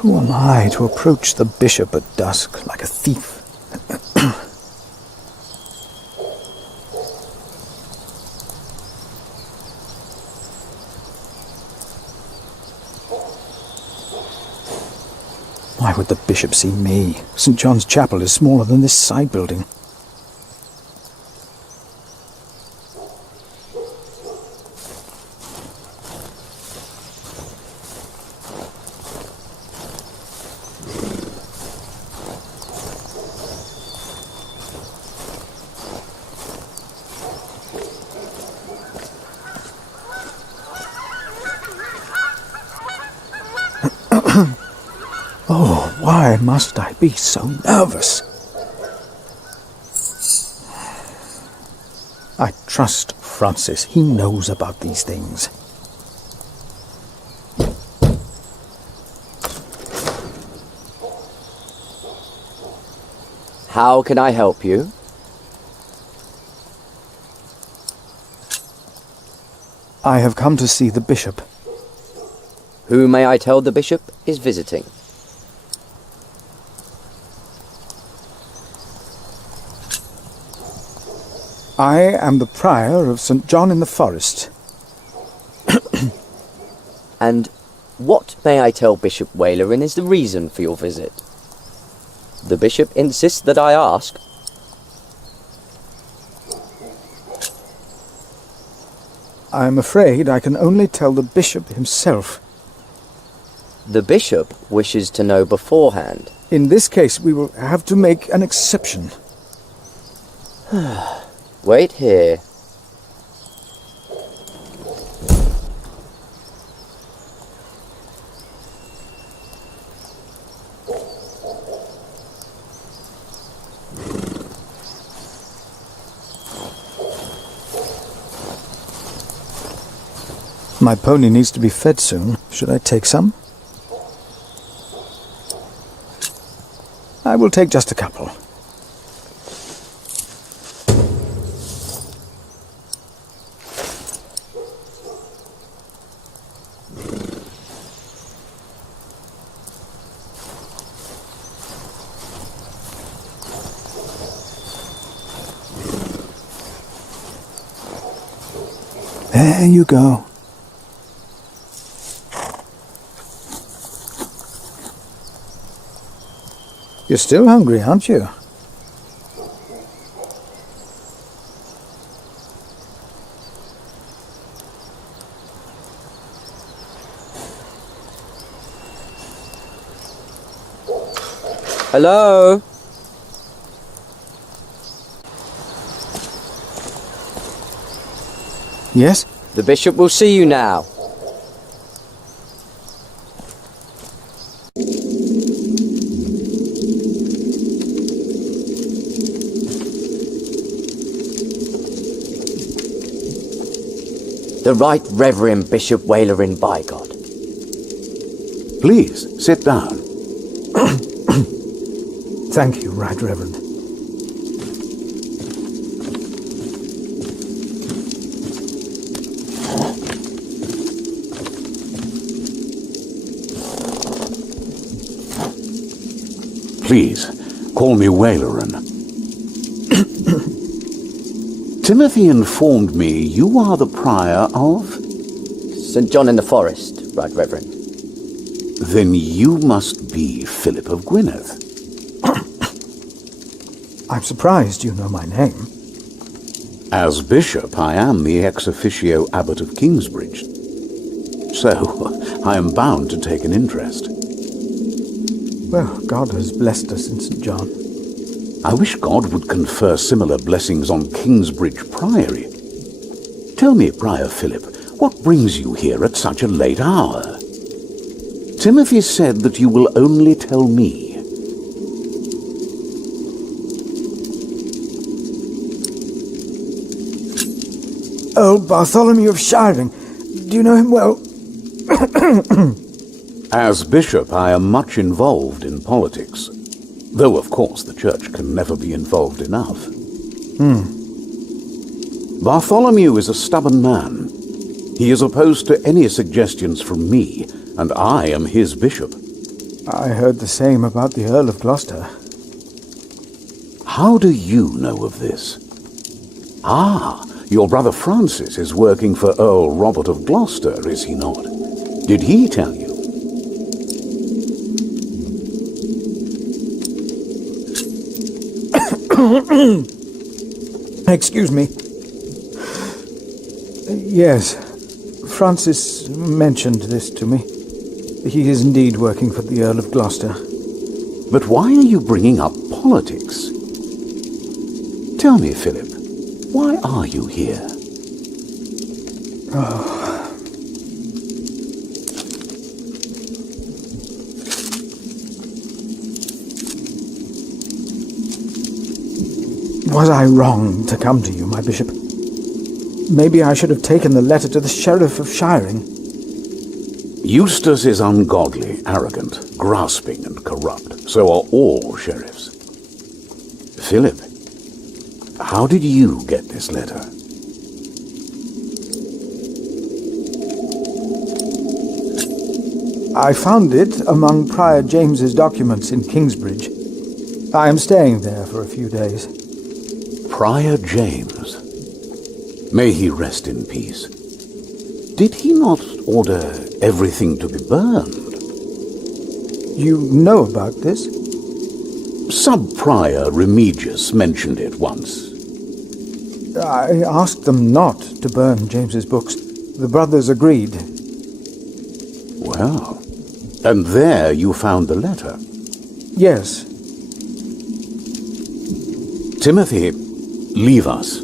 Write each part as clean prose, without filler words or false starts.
Who am I to approach the bishop at dusk like a thief? Why would the bishop see me? St. John's Chapel is smaller than this side building. Oh, why must I be so nervous? I trust Francis. He knows about these things. How can I help you? I have come to see the bishop. Who may I tell the bishop is visiting? I am the prior of St. John in the Forest. And what may I tell Bishop Walerin is the reason for your visit? The bishop insists that I ask. I am afraid I can only tell the bishop himself. The bishop wishes to know beforehand. In this case, we will have to make an exception. Wait here. My pony needs to be fed soon. Should I take some? I will take just a couple. There you go. You're still hungry, aren't you? Hello? Yes? The bishop will see you now. The Right Reverend Bishop Walerin, by God. Please, sit down. Thank you, Right Reverend. Please, call me Walerin. Timothy informed me you are the prior of... St. John in the Forest, Right Reverend. Then you must be Philip of Gwynedd. I'm surprised you know my name. As bishop, I am the ex officio abbot of Kingsbridge. So, I am bound to take an interest. Well, God has blessed us in St. John. I wish God would confer similar blessings on Kingsbridge Priory. Tell me, Prior Philip, what brings you here at such a late hour? Timothy said that you will only tell me. Earl Bartholomew of Shiring. Do you know him well? As bishop, I am much involved in politics. Though, of course, the church can never be involved enough. Bartholomew is a stubborn man. He is opposed to any suggestions from me, and I am his bishop. I heard the same about the Earl of Gloucester. How do you know of this? Ah, your brother Francis is working for Earl Robert of Gloucester, is he not? Did he tell you? Excuse me. Yes, Francis mentioned this to me. He is indeed working for the Earl of Gloucester. But why are you bringing up politics? Tell me, Philip, why are you here? Was I wrong to come to you, my bishop? Maybe I should have taken the letter to the Sheriff of Shiring. Eustace is ungodly, arrogant, grasping and corrupt. So are all sheriffs. Philip, how did you get this letter? I found it among Prior James's documents in Kingsbridge. I am staying there for a few days. Prior James. May he rest in peace. Did he not order everything to be burned? You know about this? Sub-Prior Remigius mentioned it once. I asked them not to burn James's books. The brothers agreed. Well, and there you found the letter. Yes. Timothy, leave us.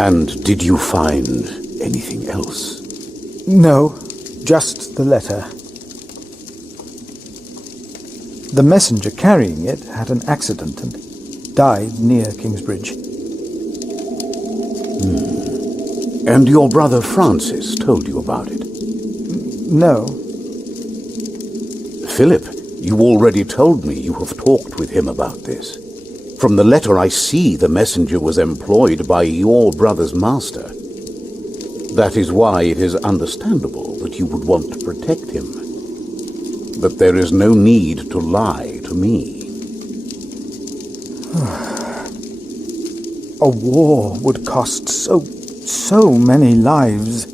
And did you find anything else? No, just the letter. The messenger carrying it had an accident and died near Kingsbridge. And your brother Francis told you about it? No. Philip, you already told me you have talked with him about this. From the letter I see the messenger was employed by your brother's master. That is why it is understandable that you would want to protect him. But there is no need to lie to me. A war would cost so many lives.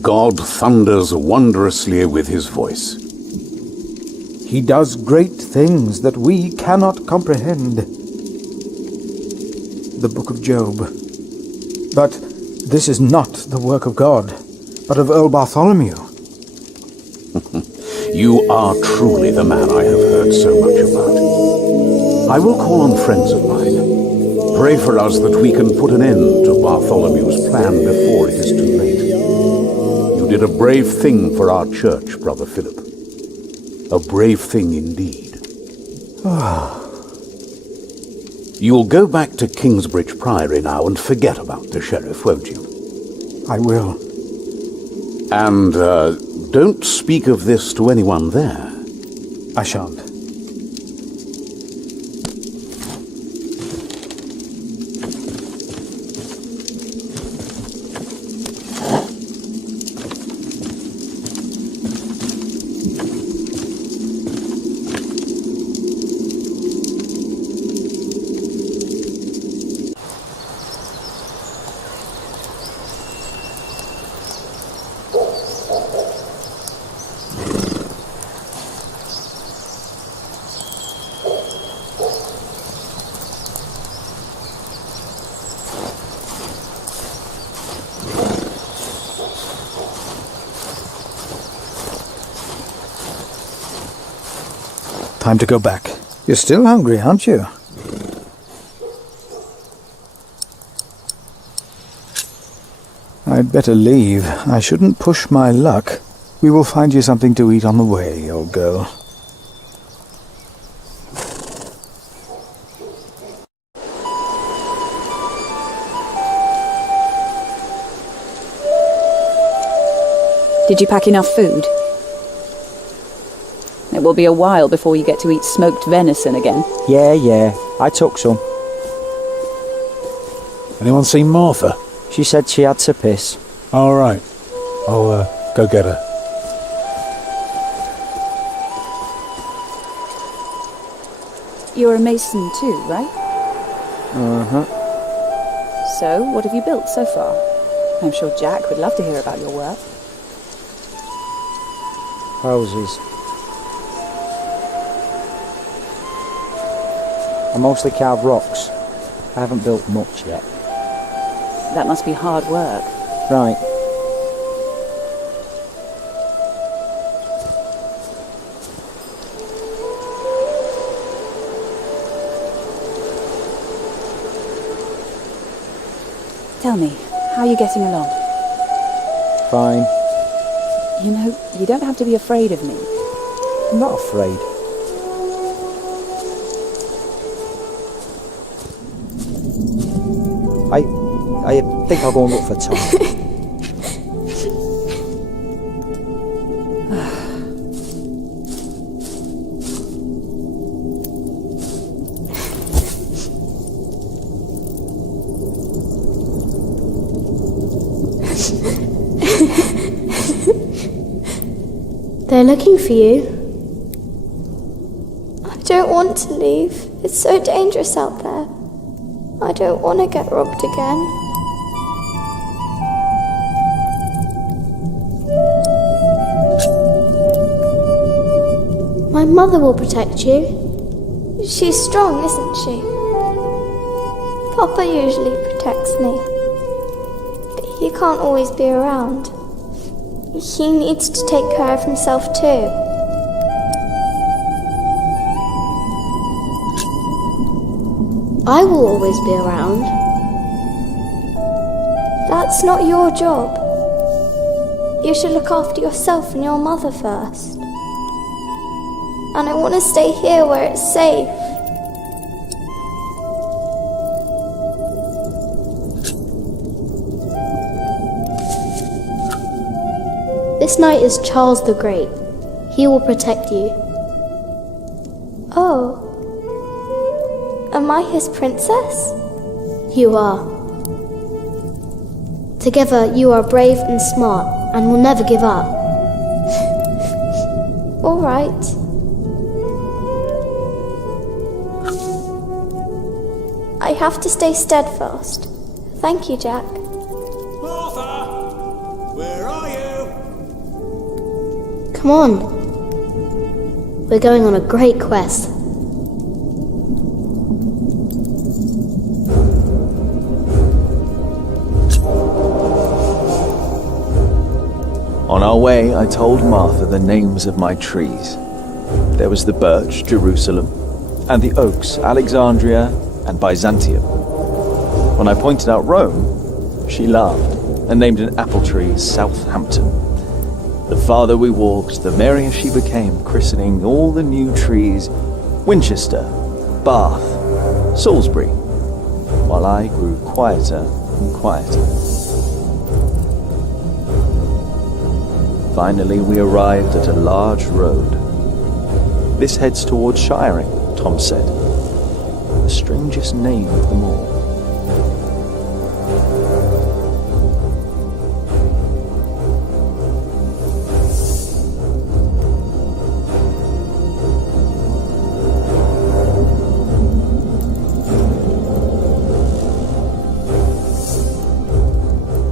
God thunders wondrously with his voice. He does great things that we cannot comprehend. The Book of Job. But this is not the work of God, but of Earl Bartholomew. You are truly the man I have heard so much about. I will call on friends of mine. Pray for us that we can put an end to Bartholomew's plan before it is too late. You did a brave thing for our church, Brother Philip. A brave thing indeed. You'll go back to Kingsbridge Priory now and forget about the sheriff, won't you? I will. And don't speak of this to anyone there. I shan't. Time to go back. You're still hungry, aren't you? I'd better leave. I shouldn't push my luck. We will find you something to eat on the way, old girl. Did you pack enough food? It will be a while before you get to eat smoked venison again. Yeah, I took some. Anyone seen Martha? She said she had to piss. All right. I'll go get her. You're a mason too, right? Uh-huh. So, what have you built so far? I'm sure Jack would love to hear about your work. Houses. I mostly carve rocks. I haven't built much yet. That must be hard work. Right. Tell me, how are you getting along? Fine. You know, you don't have to be afraid of me. I'm not afraid. I think I'll go and look for Tom. They're looking for you. I don't want to leave. It's so dangerous out there. I don't want to get robbed again. My mother will protect you. She's strong, isn't she? Papa usually protects me. But he can't always be around. He needs to take care of himself too. I will always be around. That's not your job. You should look after yourself and your mother first. And I want to stay here where it's safe. This knight is Charles the Great. He will protect you. Oh. Am I his princess? You are. Together you are brave and smart and will never give up. All right. I have to stay steadfast. Thank you, Jack. Martha! Where are you? Come on. We're going on a great quest. On our way, I told Martha the names of my trees. There was the birch, Jerusalem, and the oaks, Alexandria and Byzantium. When I pointed out Rome, she laughed and named an apple tree Southampton. The farther we walked, the merrier she became, christening all the new trees Winchester, Bath, Salisbury, while I grew quieter and quieter. Finally, we arrived at a large road. This heads towards Shiring, Tom said. The strangest name of them all.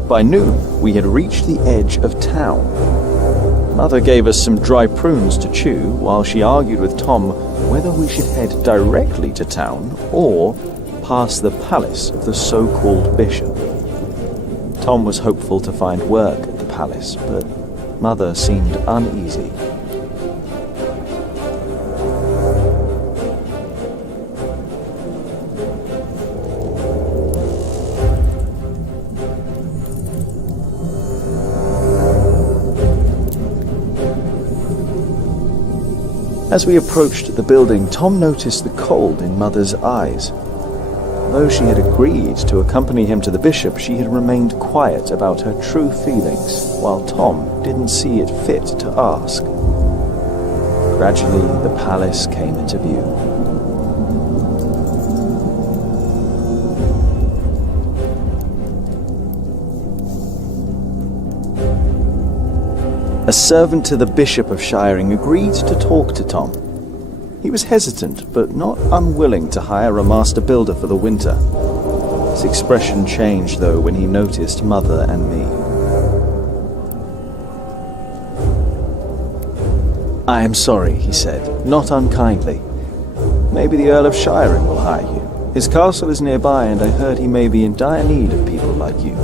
By noon, we had reached the edge of town. Mother gave us some dry prunes to chew while she argued with Tom whether we should head directly to town or past the palace of the so-called bishop. Tom was hopeful to find work at the palace, but Mother seemed uneasy. As we approached the building, Tom noticed the cold in Mother's eyes. Though she had agreed to accompany him to the bishop, she had remained quiet about her true feelings, while Tom didn't see it fit to ask. Gradually, the palace came into view. A servant to the Bishop of Shiring agreed to talk to Tom. He was hesitant, but not unwilling to hire a master builder for the winter. His expression changed, though, when he noticed Mother and me. "I am sorry," he said, not unkindly. "Maybe the Earl of Shiring will hire you. His castle is nearby, and I heard he may be in dire need of people like you."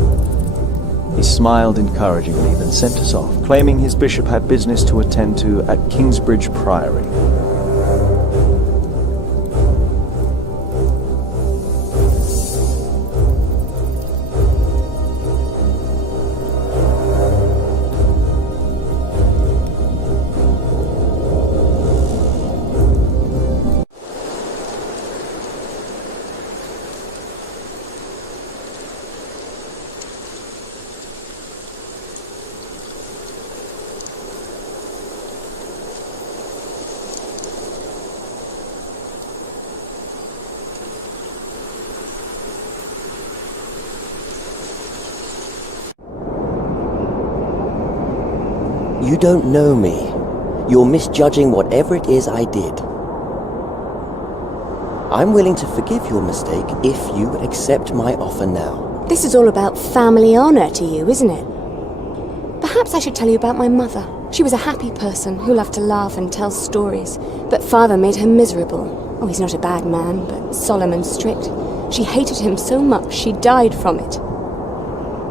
He smiled encouragingly, then sent us off, claiming his bishop had business to attend to at Kingsbridge Priory. You don't know me. You're misjudging whatever it is I did. I'm willing to forgive your mistake if you accept my offer now. This is all about family honour to you, isn't it? Perhaps I should tell you about my mother. She was a happy person who loved to laugh and tell stories, but father made her miserable. Oh, he's not a bad man, but solemn and strict. She hated him so much she died from it.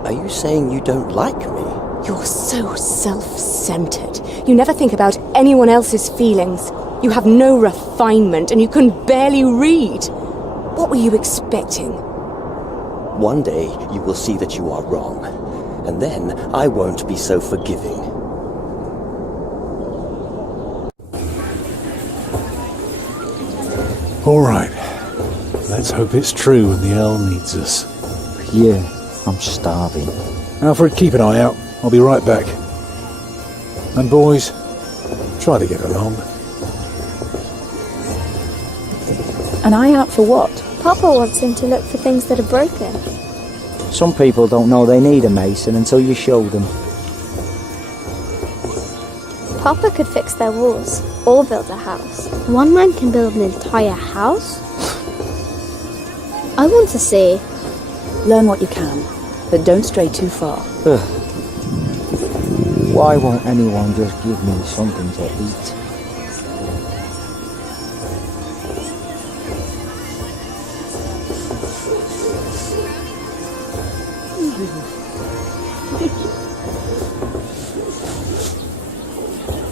Are you saying you don't like me? You're so self-centered. You never think about anyone else's feelings. You have no refinement and you can barely read. What were you expecting? One day you will see that you are wrong, and then I won't be so forgiving. All right. Let's hope it's true and the Earl needs us. Yeah, I'm starving. Alfred, keep an eye out. I'll be right back. And boys, try to get along. An eye out for what? Papa wants him to look for things that are broken. Some people don't know they need a mason until you show them. Papa could fix their walls or build a house. One man can build an entire house? I want to see. Learn what you can, but don't stray too far. Why won't anyone just give me something to eat?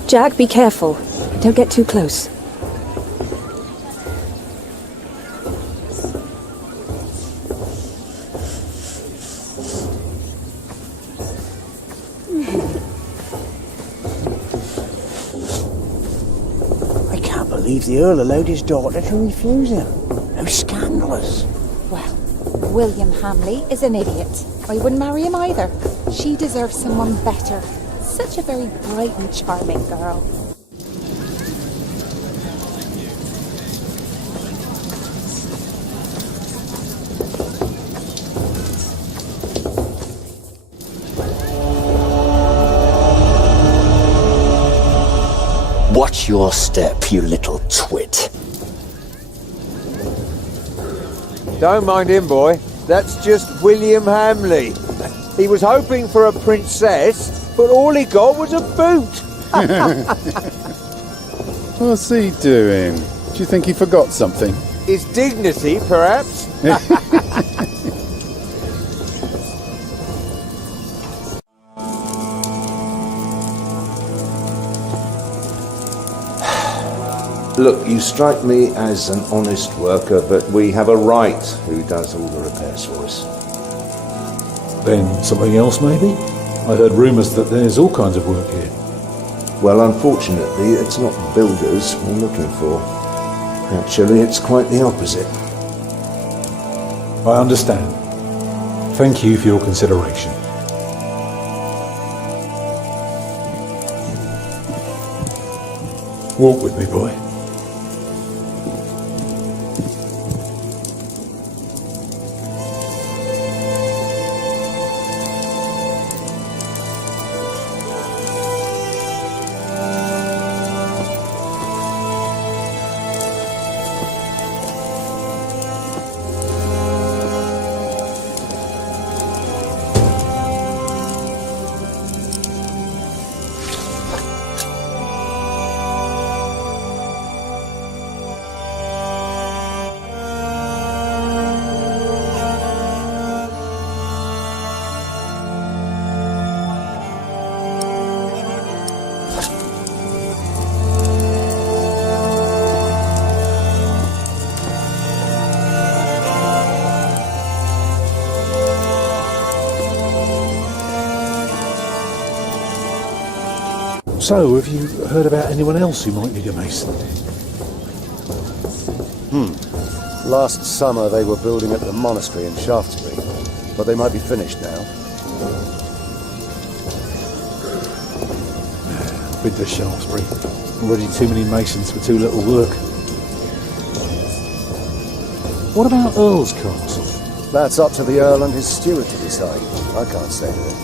Jack, be careful. Don't get too close. I can't believe the Earl allowed his daughter to refuse him. How scandalous. Well, William Hamley is an idiot. I wouldn't marry him either. She deserves someone better. Such a very bright and charming girl. Watch your step, you little twit. Don't mind him, boy. That's just William Hamley. He was hoping for a princess, but all he got was a boot. What's he doing? Do you think he forgot something? His dignity, perhaps? Look, you strike me as an honest worker, but we have a right who does all the repairs for us. Then something else, maybe? I heard rumours that there's all kinds of work here. Well, unfortunately, it's not builders we're looking for. Actually, it's quite the opposite. I understand. Thank you for your consideration. Walk with me, boy. So, have you heard about anyone else who might need a mason? Last summer they were building at the monastery in Shaftesbury, but they might be finished now. Been to Shaftesbury. Already too many masons for too little work. What about Earl's Castle? That's up to the Earl and his steward to decide. I can't say anything.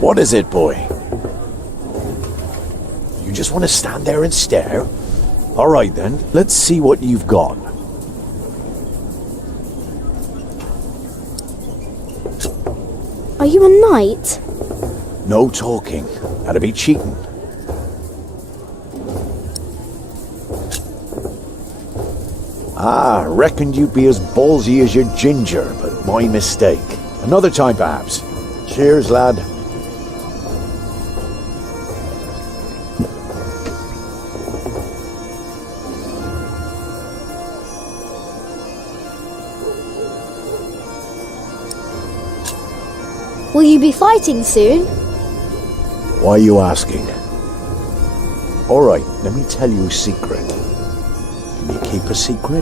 What is it, boy? You just want to stand there and stare? All right then, let's see what you've got. Are you a knight? No talking. That'd be cheating. Ah, reckoned you'd be as ballsy as your ginger, but my mistake. Another time, perhaps. Cheers, lad. Will you be fighting soon? Why are you asking? All right, let me tell you a secret. Can you keep a secret?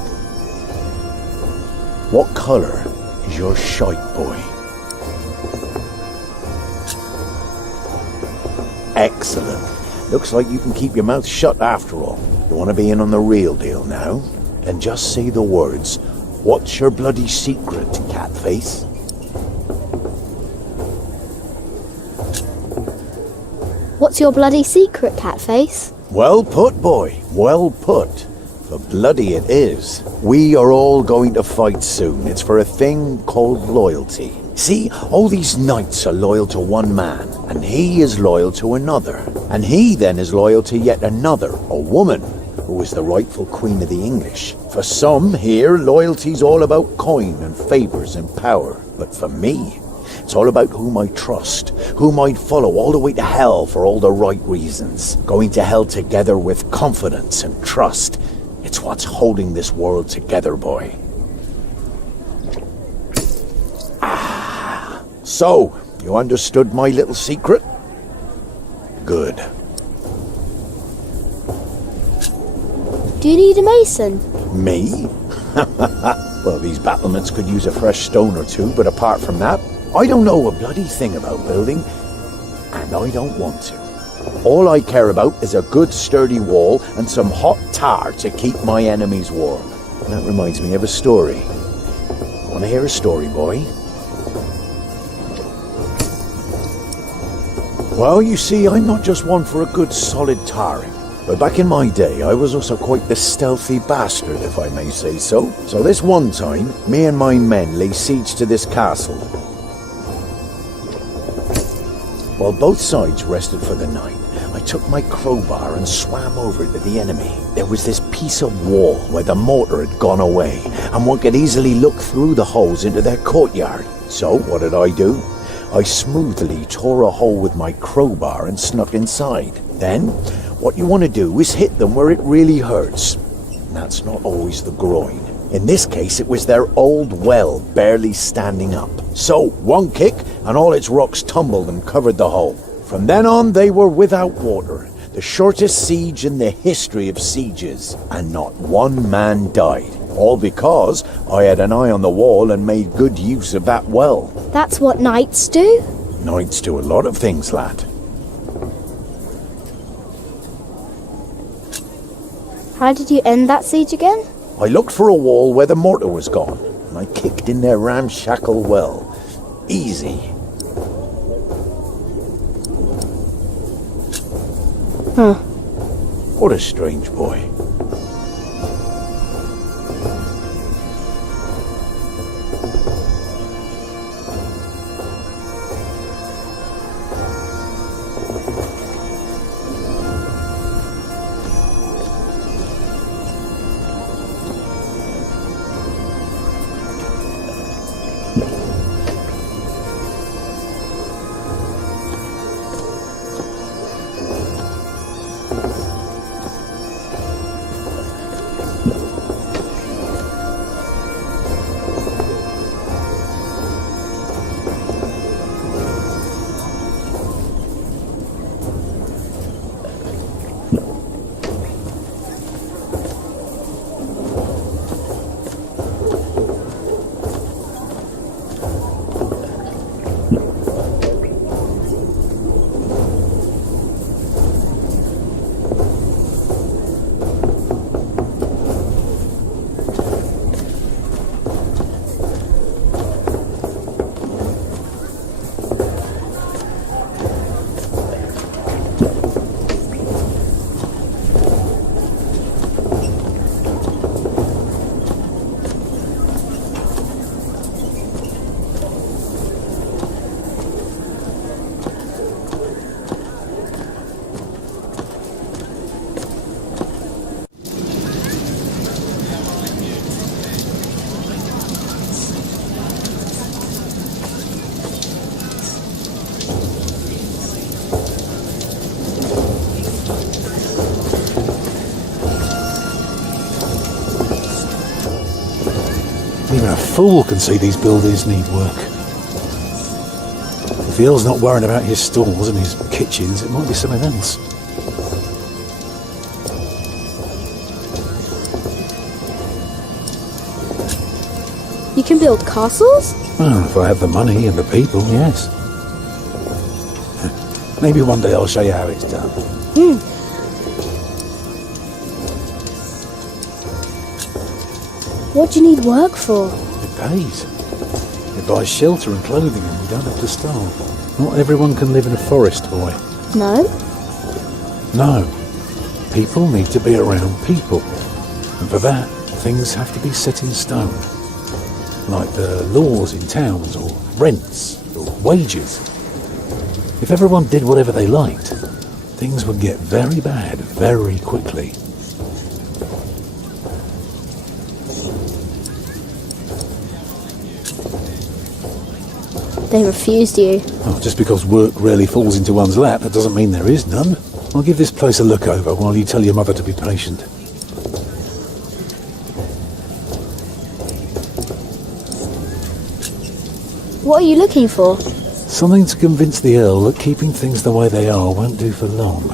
What colour is your shite, boy? Excellent. Looks like you can keep your mouth shut after all. You want to be in on the real deal now? Then just say the words, "What's your bloody secret, catface?" What's your bloody secret, Catface? Well put, boy. Well put. For bloody it is. We are all going to fight soon. It's for a thing called loyalty. See, all these knights are loyal to one man, and he is loyal to another. And he then is loyal to yet another, a woman, who is the rightful queen of the English. For some here, loyalty's all about coin and favours and power. But for me, it's all about whom I trust, whom I'd follow all the way to hell for all the right reasons. Going to hell together with confidence and trust. It's what's holding this world together, boy. So, you understood my little secret? Good. Do you need a mason? Me? Well, these battlements could use a fresh stone or two, but apart from that, I don't know a bloody thing about building, and I don't want to. All I care about is a good sturdy wall and some hot tar to keep my enemies warm. And that reminds me of a story. Want to hear a story, boy? Well, you see, I'm not just one for a good solid tarring. But back in my day, I was also quite the stealthy bastard, if I may say so. So this one time, me and my men lay siege to this castle. While both sides rested for the night, I took my crowbar and swam over to the enemy. There was this piece of wall where the mortar had gone away, and one could easily look through the holes into their courtyard. So, what did I do? I smoothly tore a hole with my crowbar and snuck inside. Then, what you want to do is hit them where it really hurts. And that's not always the groin. In this case, it was their old well barely standing up. So, one kick, and all its rocks tumbled and covered the hole. From then on, they were without water, the shortest siege in the history of sieges, and not one man died. All because I had an eye on the wall and made good use of that well. That's what knights do? Knights do a lot of things, lad. How did you end that siege again? I looked for a wall where the mortar was gone, and I kicked in their ramshackle well. Easy. Huh. What a strange boy. Even a fool can see these buildings need work. If the Earl's not worrying about his stalls and his kitchens, it might be something else. You can build castles? Well, if I have the money and the people, yes. Maybe one day I'll show you how it's done. What do you need work for? It pays. It buys shelter and clothing and we don't have to starve. Not everyone can live in a forest, boy. No? No. People need to be around people. And for that, things have to be set in stone. Like the laws in towns, or rents, or wages. If everyone did whatever they liked, things would get very bad very quickly. They refused you. Oh, just because work rarely falls into one's lap, that doesn't mean there is none. I'll give this place a look over while you tell your mother to be patient. What are you looking for? Something to convince the Earl that keeping things the way they are won't do for long.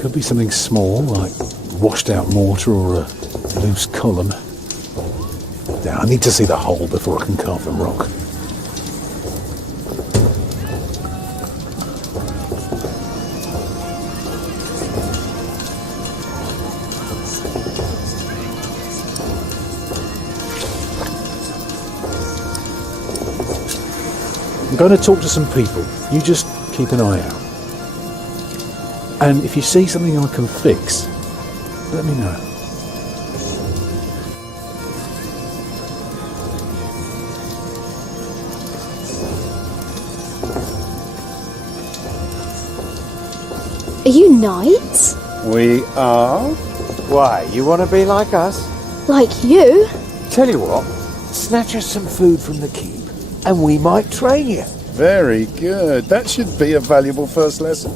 Could be something small, like washed out mortar or a loose column. Now, I need to see the hole before I can carve the rock. I'm going to talk to some people. You just keep an eye out. And if you see something I can fix, let me know. Are you knights? We are? Why, you want to be like us? Like you? Tell you what, snatch us some food from the keep, and we might train you. Very good. That should be a valuable first lesson.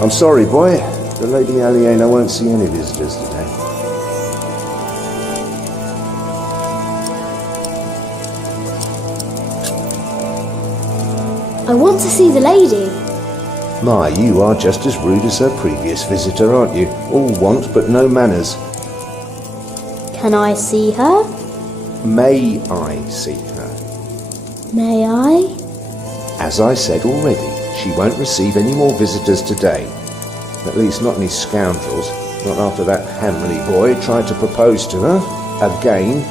I'm sorry, boy. The Lady Aliena won't see any visitors today. I want to see the lady. My, you are just as rude as her previous visitor, aren't you? All want but no manners. Can I see her? May I see her? May I? As I said already, she won't receive any more visitors today. At least not any scoundrels. Not after that Hamley boy tried to propose to her. Again.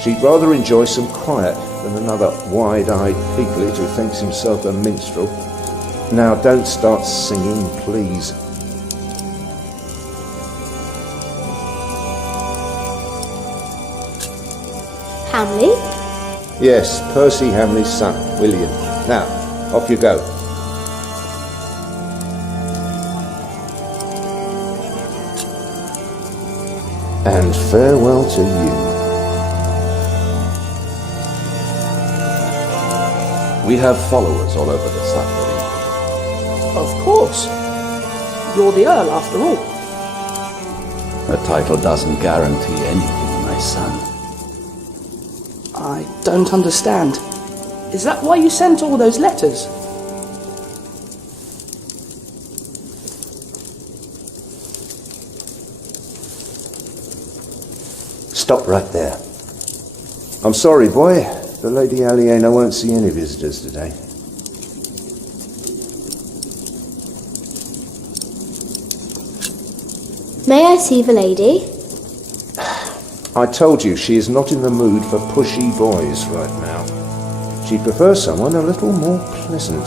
She'd rather enjoy some quiet than another wide-eyed piglet who thinks himself a minstrel. Now don't start singing, please. Hamley? Yes, Percy Hamley's son, William. Now, off you go. And farewell to you. We have followers all over the South. Of course. You're the Earl, after all. A title doesn't guarantee anything, my son. I don't understand. Is that why you sent all those letters? Stop right there. I'm sorry, boy. The Lady Aliena won't see any visitors today. May I see the lady? I told you she is not in the mood for pushy boys right now. She prefers someone a little more pleasant.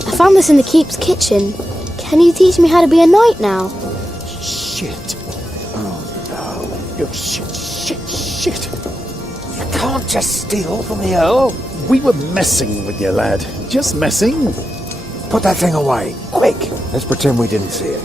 I found this in the keep's kitchen. Can you teach me how to be a knight now? Shit. Oh no. Oh, shit. You can't just steal from the Earl. We were messing with you, lad. Just messing. Put that thing away, quick. Let's pretend we didn't see it.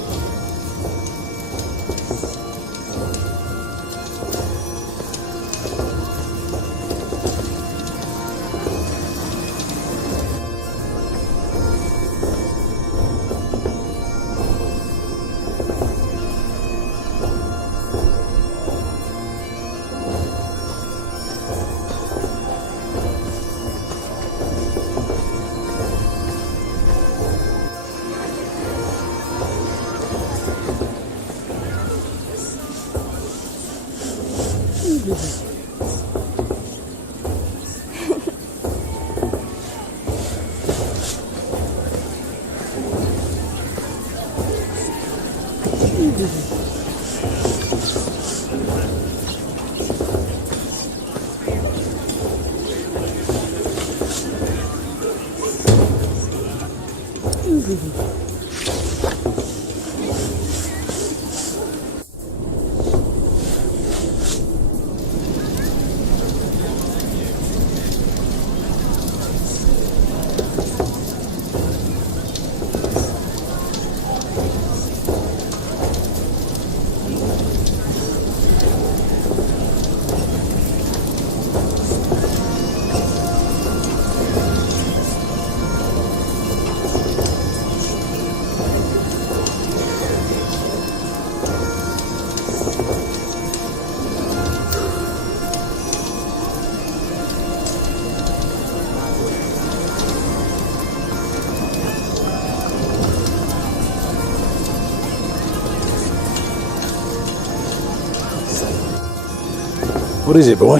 What is it, boy?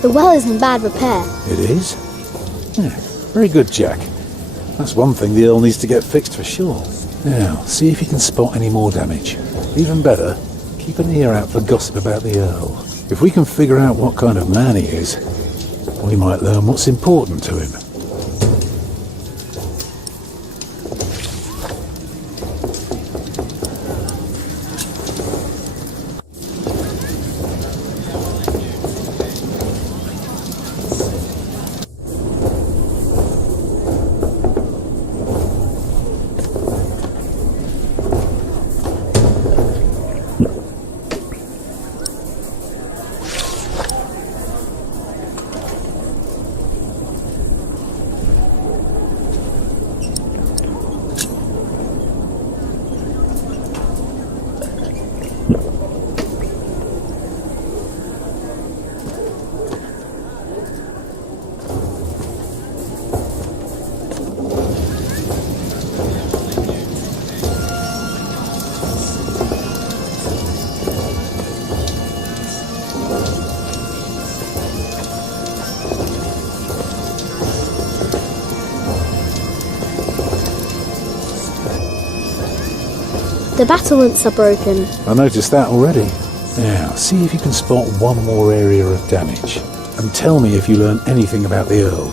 The well is in bad repair. It is? Yeah, very good, Jack. That's one thing the Earl needs to get fixed for sure. Now, see if you can spot any more damage. Even better, keep an ear out for gossip about the Earl. If we can figure out what kind of man he is, we might learn what's important to him. The battlements are broken. I noticed that already. Now, see if you can spot one more area of damage. And tell me if you learn anything about the Earl.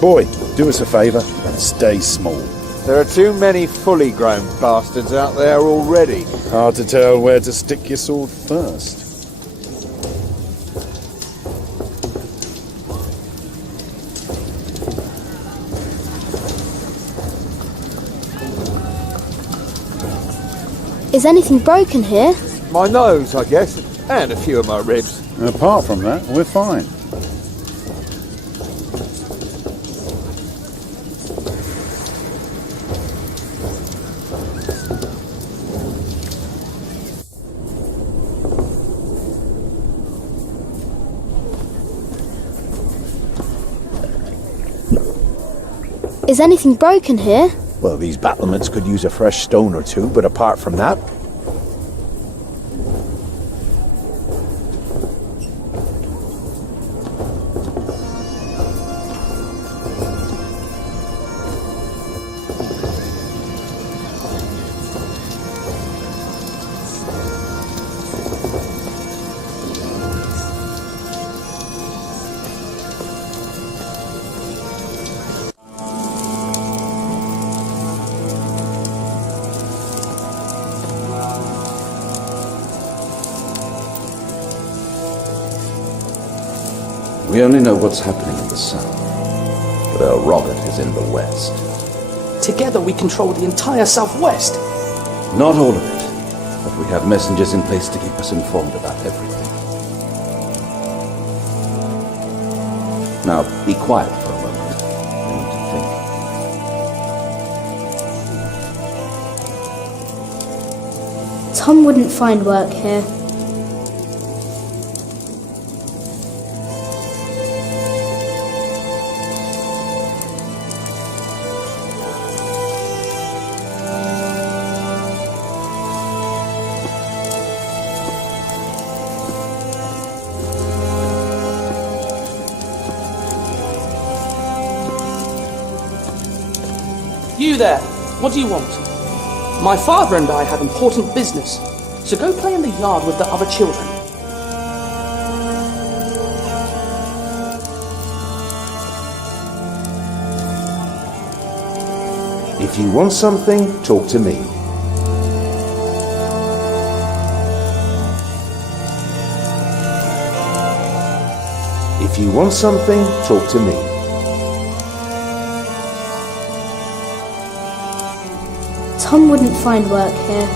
Boy, do us a favour and stay small. There are too many fully grown bastards out there already. Hard to tell where to stick your sword first. Is anything broken here? My nose, I guess, and a few of my ribs. Apart from that, we're fine. Is anything broken here? Well, these battlements could use a fresh stone or two, but apart from that... We only know what's happening in the south, but Earl Robert is in the west. Together we control the entire southwest. Not all of it, but we have messengers in place to keep us informed about everything. Now, be quiet for a moment. I need to think. Tom wouldn't find work here. You there, what do you want? My father and I have important business, so go play in the yard with the other children. If you want something, talk to me. If you want something, talk to me. Tom wouldn't find work here.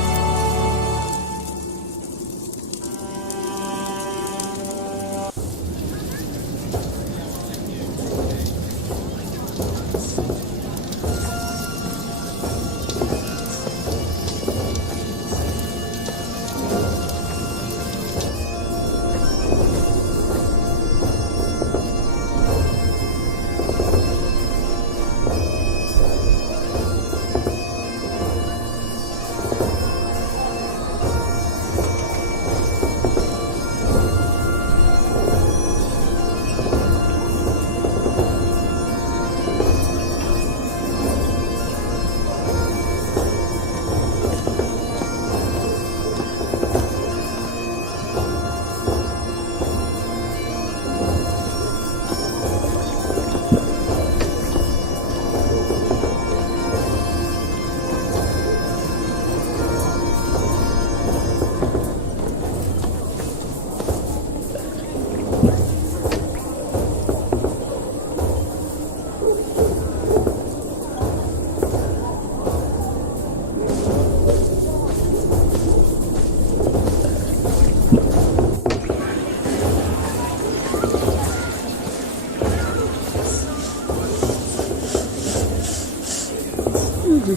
Tom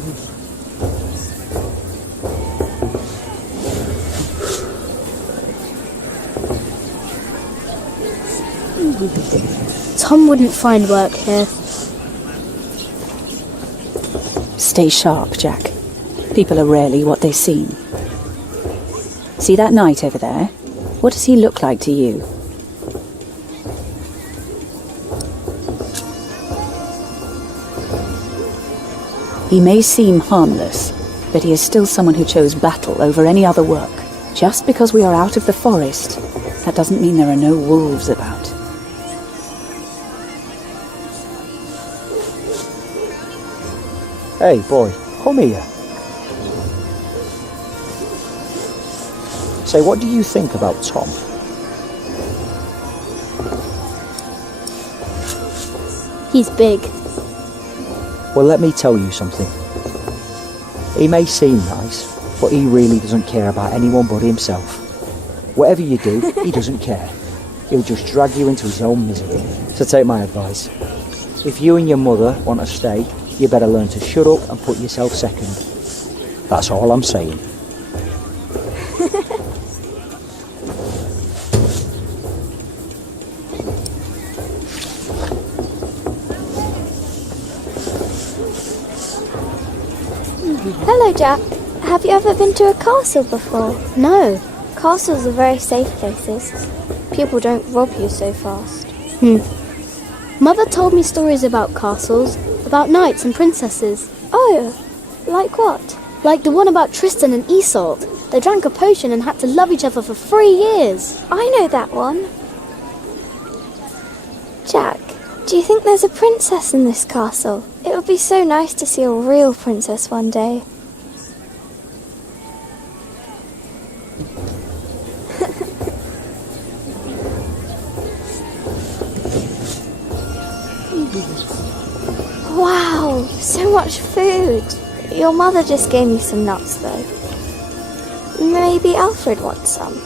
wouldn't find work here. Stay sharp, Jack. People are rarely what they seem. See that knight over there? What does he look like to you? He may seem harmless, but he is still someone who chose battle over any other work. Just because we are out of the forest, that doesn't mean there are no wolves about. Hey, boy, come here. Say, what do you think about Tom? He's big. Well, let me tell you something. He may seem nice, but he really doesn't care about anyone but himself. Whatever you do, he doesn't care. He'll just drag you into his own misery. So take my advice. If you and your mother want to stay, you better learn to shut up and put yourself second. That's all I'm saying. Hello, Jack. Have you ever been to a castle before? No. Castles are very safe places. People don't rob you so fast. Mother told me stories about castles, about knights and princesses. Oh, like what? Like the one about Tristan and Isolde. They drank a potion and had to love each other for 3 years. I know that one. Jack, do you think there's a princess in this castle? It would be so nice to see a real princess one day. Wow, so much food. Your mother just gave me some nuts though. Maybe Alfred wants some.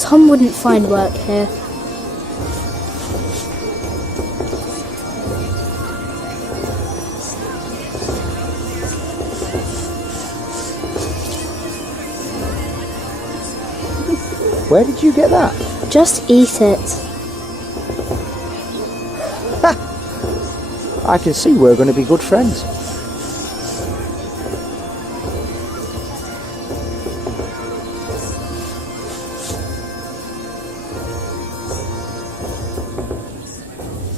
Tom wouldn't find work here. Where did you get that? Just eat it. I can see we're going to be good friends.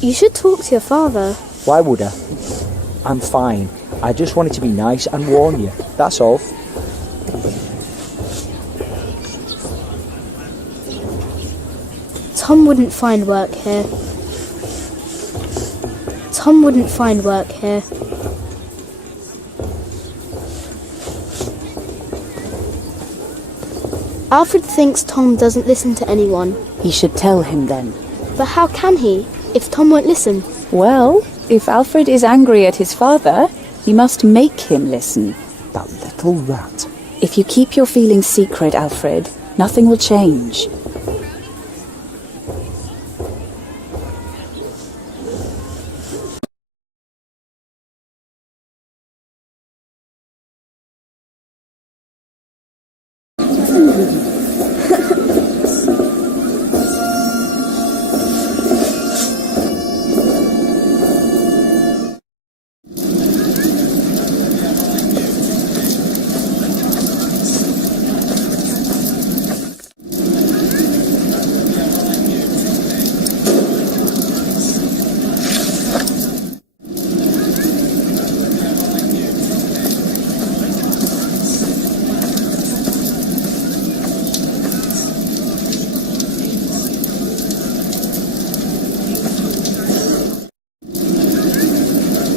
You should talk to your father. Why would I? I'm fine. I just wanted to be nice and warn you. That's all. Tom wouldn't find work here. Tom wouldn't find work here. Alfred thinks Tom doesn't listen to anyone. He should tell him then. But how can he, if Tom won't listen? Well, if Alfred is angry at his father, he must make him listen. That little rat. If you keep your feelings secret, Alfred, nothing will change.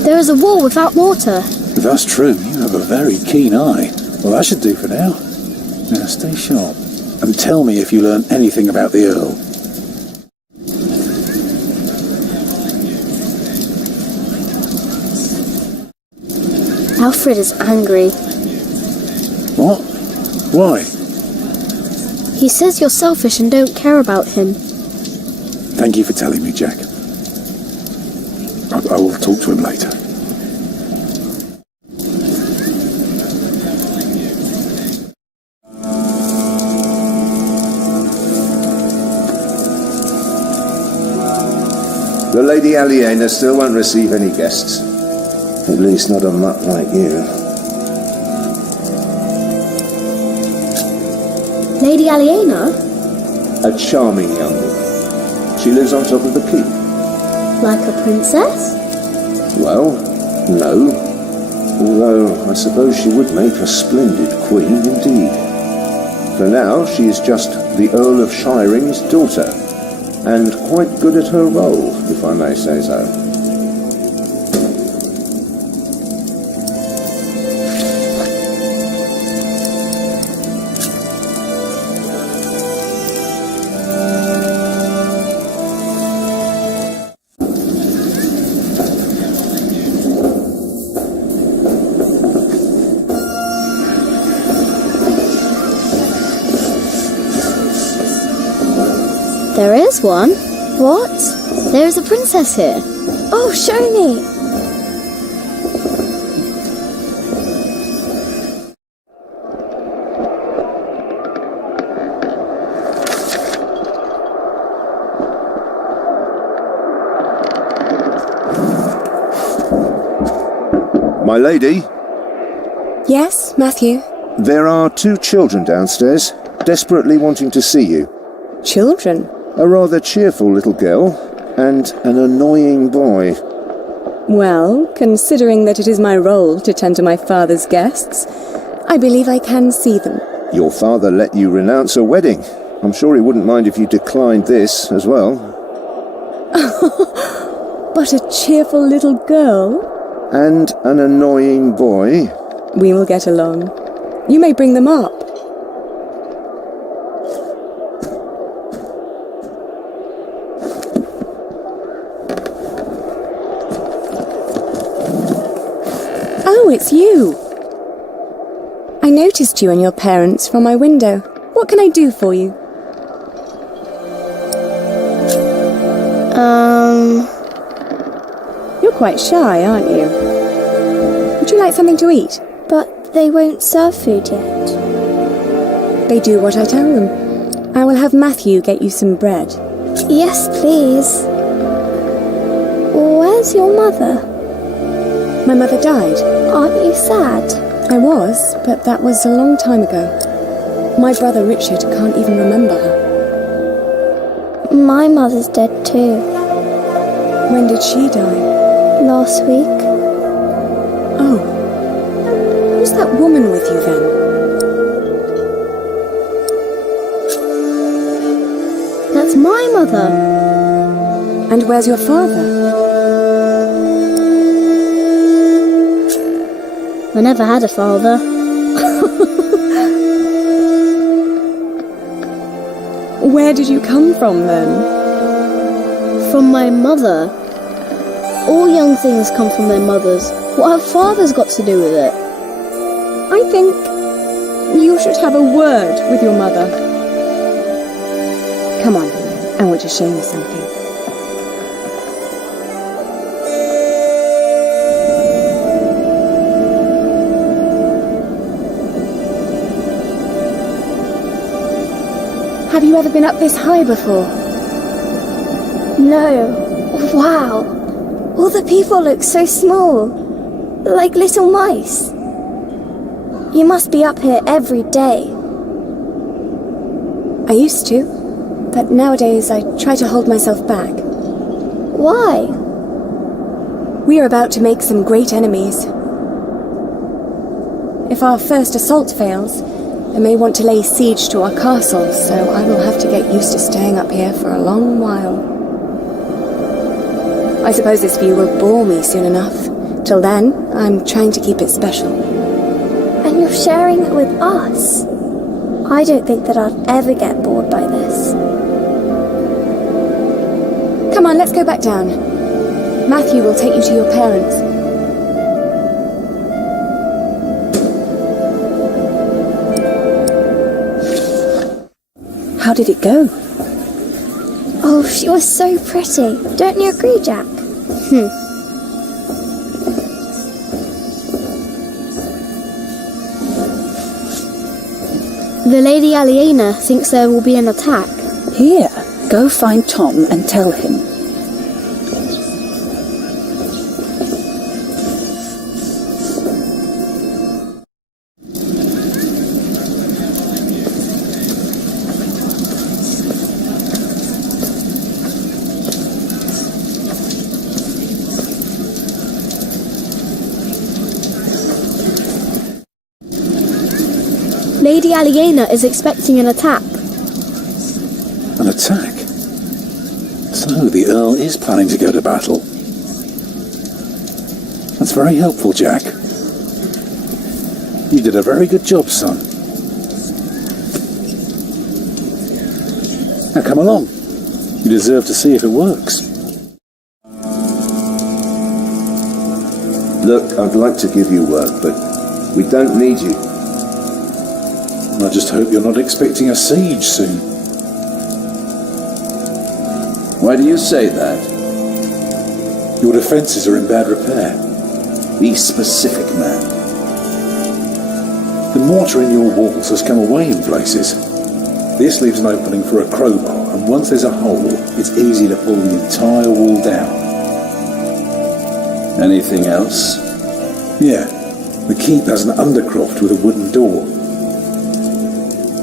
There is a wall without mortar. If that's true, you have a very keen eye. Well, that should do for now. Now stay sharp and tell me if you learn anything about the Earl. Alfred is angry. What? Why? He says you're selfish and don't care about him. Thank you for telling me, Jack. I will talk to him later. The Lady Aliena still won't receive any guests. At least not a mutt like you. Lady Aliena? A charming young woman. She lives on top of the keep. Like a princess? Well, no. Although I suppose she would make a splendid queen indeed. For now, she is just the Earl of Shiring's daughter, and quite good at her role, if I may say so. There is one. What? There is a princess here. Oh, show me. My lady? Yes, Matthew? There are 2 children downstairs, desperately wanting to see you. Children? A rather cheerful little girl, and an annoying boy. Well, considering that it is my role to tend to my father's guests, I believe I can see them. Your father let you renounce a wedding. I'm sure he wouldn't mind if you declined this as well. But a cheerful little girl? And an annoying boy. We will get along. You may bring them up. Oh, it's you. I noticed you and your parents from my window. What can I do for you? You're quite shy, aren't you? Would you like something to eat? But they won't serve food yet. They do what I tell them. I will have Matthew get you some bread. Yes, please. Where's your mother? My mother died. Aren't you sad? I was, but that was a long time ago. My brother Richard can't even remember her. My mother's dead too. When did she die? Last week. Oh. Who's that woman with you then? That's my mother. And where's your father? I never had a father. Where did you come from then? From my mother. All young things come from their mothers. What have fathers got to do with it? I think you should have a word with your mother. Come on, I want to show you something. Have you ever been up this high before? No. Wow. All the people look so small. Like little mice. You must be up here every day. I used to, but nowadays I try to hold myself back. Why? We are about to make some great enemies. If our first assault fails, they may want to lay siege to our castle, so I will have to get used to staying up here for a long while. I suppose this view will bore me soon enough. Till then, I'm trying to keep it special. And you're sharing it with us? I don't think that I'd ever get bored by this. Come on, let's go back down. Matthew will take you to your parents. How did it go? Oh, she was so pretty. Don't you agree, Jack? The Lady Aliena thinks there will be an attack. Here, go find Tom and tell him. Lady Aliena is expecting an attack. An attack? So the Earl is planning to go to battle. That's very helpful, Jack. You did a very good job, son. Now come along. You deserve to see if it works. Look, I'd like to give you work, but we don't need you. I just hope you're not expecting a siege soon. Why do you say that? Your defences are in bad repair. Be specific, man. The mortar in your walls has come away in places. This leaves an opening for a crowbar, and once there's a hole, it's easy to pull the entire wall down. Anything else? Yeah, the keep has an undercroft with a wooden door.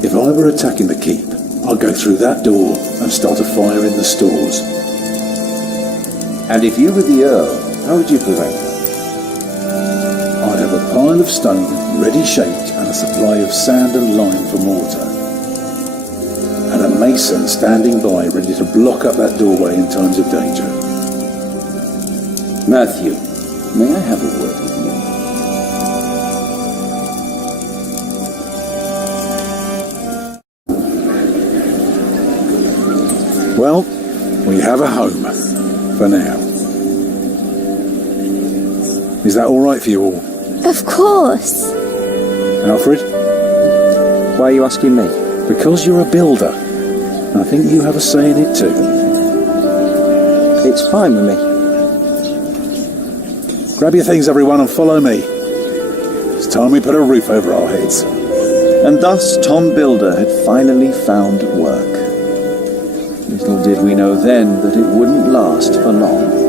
If I were attacking the keep, I'd go through that door and start a fire in the stores. And if you were the Earl, how would you prevent that? I'd have a pile of stone ready shaped and a supply of sand and lime for mortar. And a mason standing by ready to block up that doorway in times of danger. Matthew, may I have a word with you? Well, we have a home, for now. Is that all right for you all? Of course. Alfred? Why are you asking me? Because you're a builder. And I think you have a say in it too. It's fine with me. Grab your things, everyone, and follow me. It's time we put a roof over our heads. And thus Tom Builder had finally found work. Little did we know then that it wouldn't last for long.